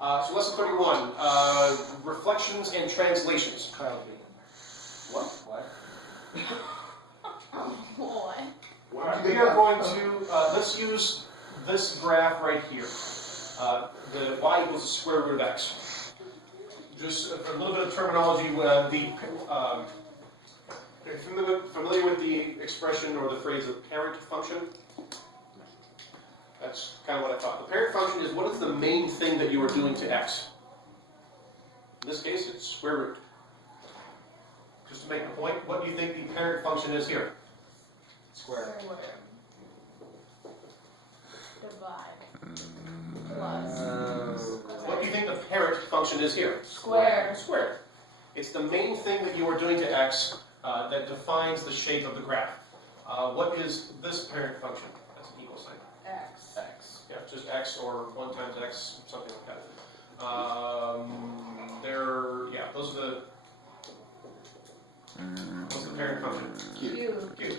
So lesson 31, reflections and translations. What? What? We are going to, let's use this graph right here. The y equals the square root of x. Just a little bit of terminology. Familiar with the expression or the phrase of parent function? That's kind of what I thought. The parent function is what is the main thing that you are doing to x? In this case, it's square root. Just to make the point, what do you think the parent function is here? Square. Divide. Plus. What do you think the parent function is here? Square. Squared. It's the main thing that you are doing to x that defines the shape of the graph. What is this parent function? That's an equal sign. X. X. Yeah, just x or 1 times x, something like that. Those are what's the parent function? Q. Q.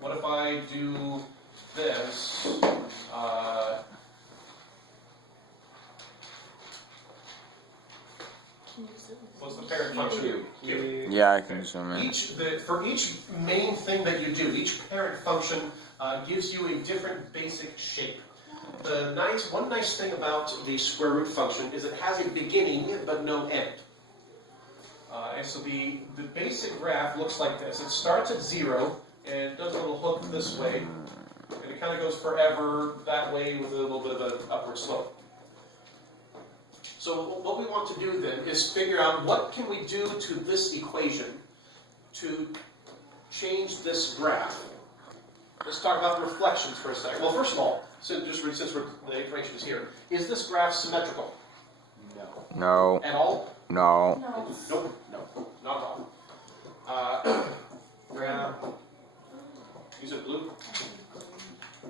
What if I do this? What's the parent function? Q. Yeah, I can zoom in. For each main thing that you do, each parent function gives you a different basic shape. One nice thing about the square root function is it has a beginning but no end. And so the basic graph looks like this. It starts at 0 and does a little hook this way, and it kind of goes forever that way with a little bit of an upward slope. So what we want to do then is figure out what can we do to this equation to change this graph. Let's talk about reflections for a second. Well, first of all, since the information is here, is this graph symmetrical? No. At all? No. No. Nope. No, not at all. Brown. Is it blue?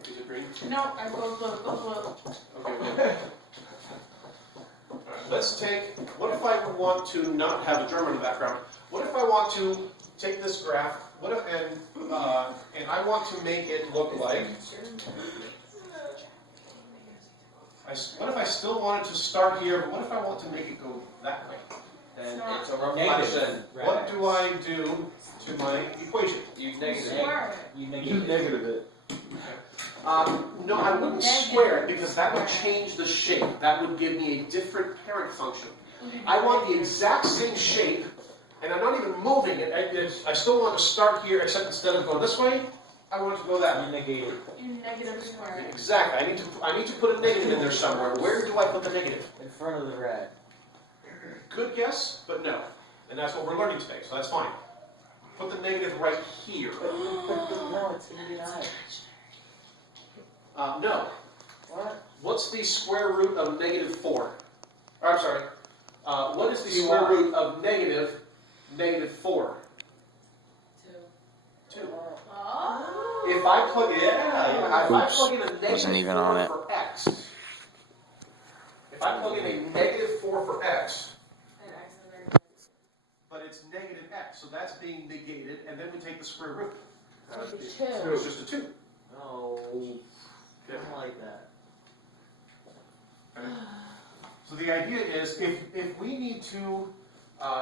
Is it green? No, I go blue. Okay, well. Let's take, what if I want to not have a German in the background? What if I want to take this graph, and I want to make it look like, what if I still wanted to start here, but what if I want to make it go that way? Then it's a reflection. What do I do to my equation? You negative Square it. it. You negative it. No, I wouldn't square it because that would change the shape. That would give me a different parent function. I want the exact same shape, and I'm not even moving it. I still want to start here, except instead of going this way, I want it to go that way. You negate it. You negative square it. Exactly. I need to put a negative in there somewhere. Where do I put the negative? In front of the red. Good guess, but no. And that's what we're learning today, so that's fine. Put the negative right here. No, it's going to be nice. No. What? What's the square root of -4? Or, I'm sorry. What is the square root of -4? 2. Oh. If I plug, if I plug in a Wasn't even -4 on it. for x, if I plug in a -4 for x, And X is very but it's -x, so that's being negated, and then we take the square root. So it'd be So 2. it's just a 2. No. Don't like that. So the idea is, if we need to,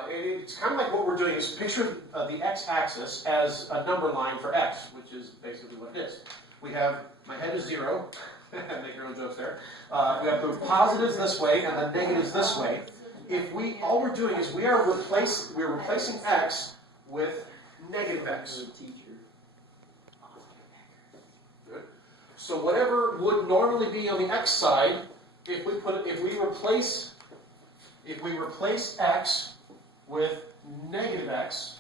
it's kind of like what we're doing is picture the x-axis as a number line for x, which is basically what it is. We have, my head is 0, make your own jokes there. We have the positives this way and the negatives this way. All we're doing is we're replacing x with negative x. Teacher. Good. So whatever would normally be on the x side, if we replace x with negative x,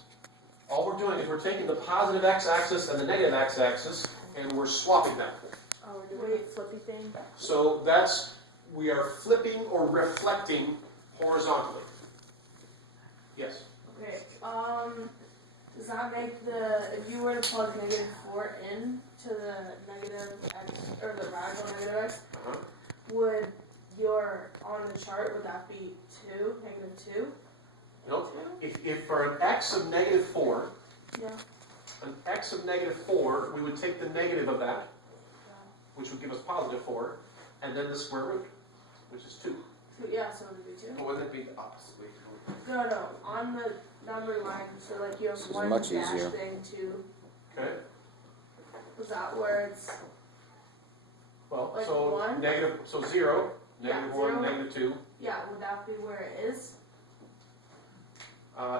all we're doing is we're taking the positive x-axis and the negative x-axis, and we're swapping them. Oh, we're doing a flippy thing. So we are flipping or reflecting horizontally. Yes? Okay, does that make if you were to plug -4 in to the negative x, or the radical negative x, Uh-huh. would on the chart, would that be 2, -2? Nope. If for an x of -4, Yeah. an x of -4, we would take the negative of that, which would give us +4, and then the square root, which is 2. Yeah, so it would be 2. Or wouldn't it be the opposite way? No, on the number line, so like you have This is 1 much dash easier. thing, 2. Okay. Was that where it's, Well, Like so 1? negative, so 0, Yeah, negative 1, 0. negative 2. yeah, would that be where it is?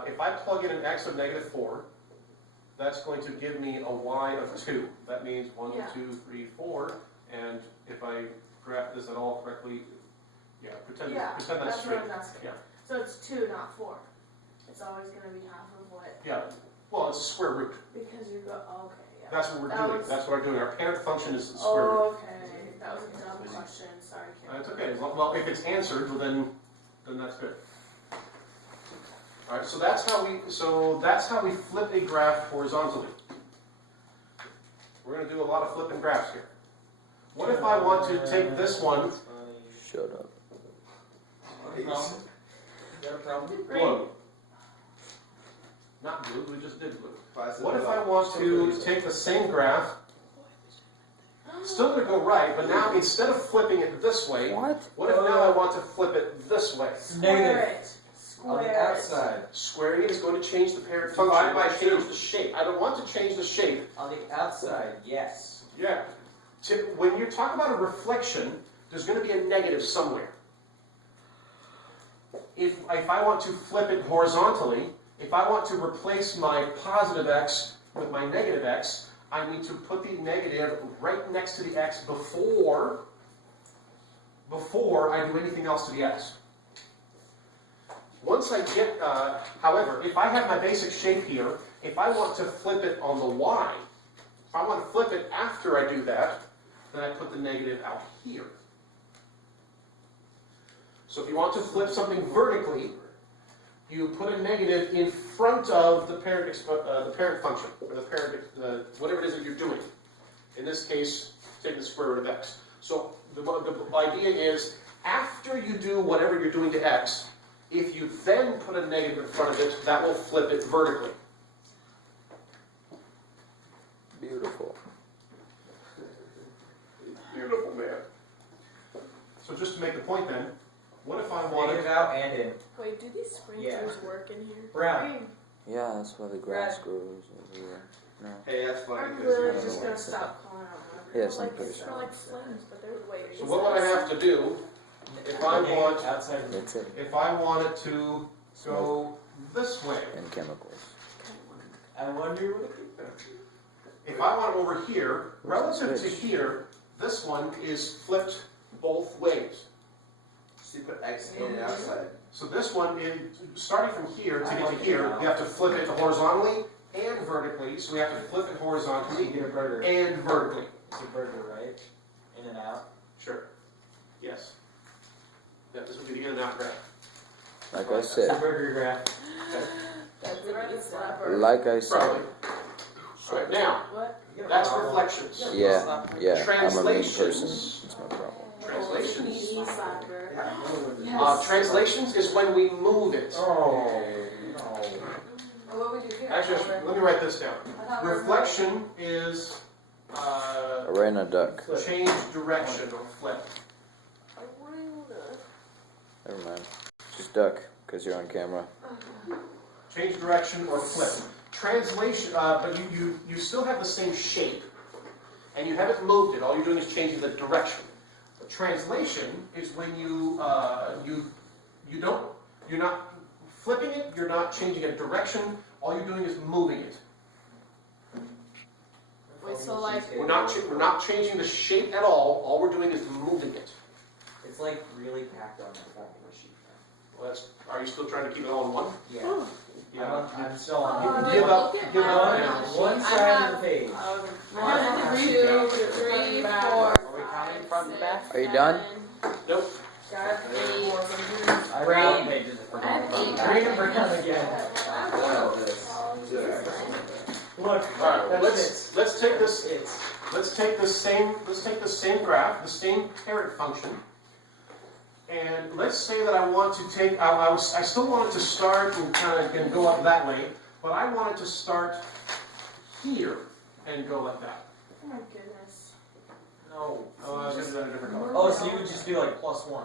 If I plug in an x of negative 4, that's going to give me a y of 2. That means 1, Yeah. 2, 3, 4. And if I graph this at all correctly, pretend that's that's straight. what I'm asking. Yeah. So it's 2, not 4. It's always going to be half of what, Yeah, well, it's a square root. because you go, okay, yeah. That's what we're That doing. was- That's what we're doing. Our parent function is the square root. Okay, that was a dumb question, sorry, Kim. That's okay. Well, if it's answered, well, then that's good. All right. So that's how we flip a graph horizontally. We're going to do a lot of flipping graphs here. What if I want to take this one, Shut up. blue? Not blue. We just did blue. What if I want to take the same graph, still going to go right, but now instead of flipping it this way, What? what if now I want to flip it this way? Square it. On Square the it. outside. Squaring it is going to change the parent function. Divide by I change the shape. I don't want to change the shape. On the outside, yes. Yeah. When you talk about a reflection, there's going to be a negative somewhere. If I want to flip it horizontally, if I want to replace my positive x with my negative x, I need to put the negative right next to the x before I do anything else to the x. Once I get, however, if I have my basic shape here, if I want to flip it on the y, if I want to flip it after I do that, then I put the negative out here. So if you want to flip something vertically, you put a negative in front of the parent function, or the parent, whatever it is that you're doing. In this case, take the square root of x. So the idea is, after you do whatever you're doing to x, if you then put a negative in front of it, that will flip it vertically. Beautiful. Beautiful, man. So just to make the point then, what if I wanted... Negative out and in. Wait, do these sprinklers work in here? Brown. Yeah, that's why the grass grows everywhere. No. Hey, that's funny. I'm 'cause literally you- just gonna stop calling out numbers. Yes, They're I'm pretty they're sure. like flames, but they're wait. So what would I have to do if I want... Outside of the That's it. If I wanted to go this way, And chemicals. I wonder what if I want over here, Where's the relative to switch? here, this one is flipped both ways. So you put X in and outside. So this one, starting from here to get to here, you have to flip it horizontally and vertically. So we have to flip it horizontally you get a burger. and vertically. It's a burger, right? In and out. Sure. Yes. Yeah, this would be the in and out graph. Like I It's a said. burger graph. That's the red slapper. Like I said. Probably. All right, now, What? that's reflections. Yeah, yeah. I'm a mean person. Translations. That's my problem. Translations. Knee slapper. Translations is when we move it. Oh, no. What would you do? Actually, let me write this down. Reflection is Arena duck. change direction or flip. Never mind. Just duck, because you're on camera. Change direction or flip. Translation, but you still have the same shape, and you haven't moved it. All you're doing is changing the direction. But translation is when you're not flipping it. You're not changing a direction. All you're doing is moving it. Wait, so like- We're not changing the shape at all. All we're doing is moving it. It's like really packed on the formula sheet. Well, are you still trying to keep it all in one? Yeah. Yeah. I'm still on Give up. look at Give up mine. now. one I side have- of the page. 1, 2, 3, 4, Are we counting front and back? Are you done? Nope. Got 8. I round pages for I have eight. Green and brown again. Look, All right. that's Let's take this. it. Let's take the same graph, the same parent function, and let's say that I want to take. I still wanted to start and kind of go up that way, but I wanted to start here and go like that. Oh my goodness. No. Oh, I was going to do that a different color. Oh, so you would just do like +1.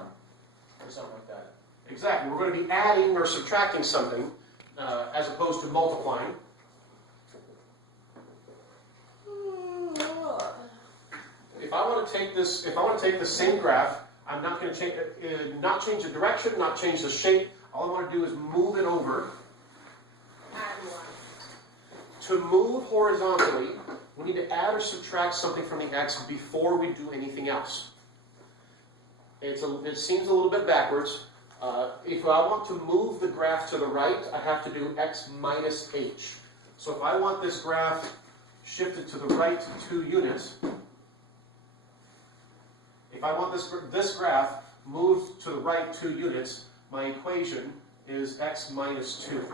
Or something like that. Exactly. We're going to be adding or subtracting something as opposed to multiplying. If I want to take the same graph, I'm not going to change the direction, not change the shape. All I want to do is move it over. Add one. To move horizontally, we need to add or subtract something from the x before we do anything else. It seems a little bit backwards. If I want to move the graph to the right, I have to do x minus h. So if I want this graph shifted to the right 2 units, if I want this graph moved to the right 2 units, my equation is x minus 2.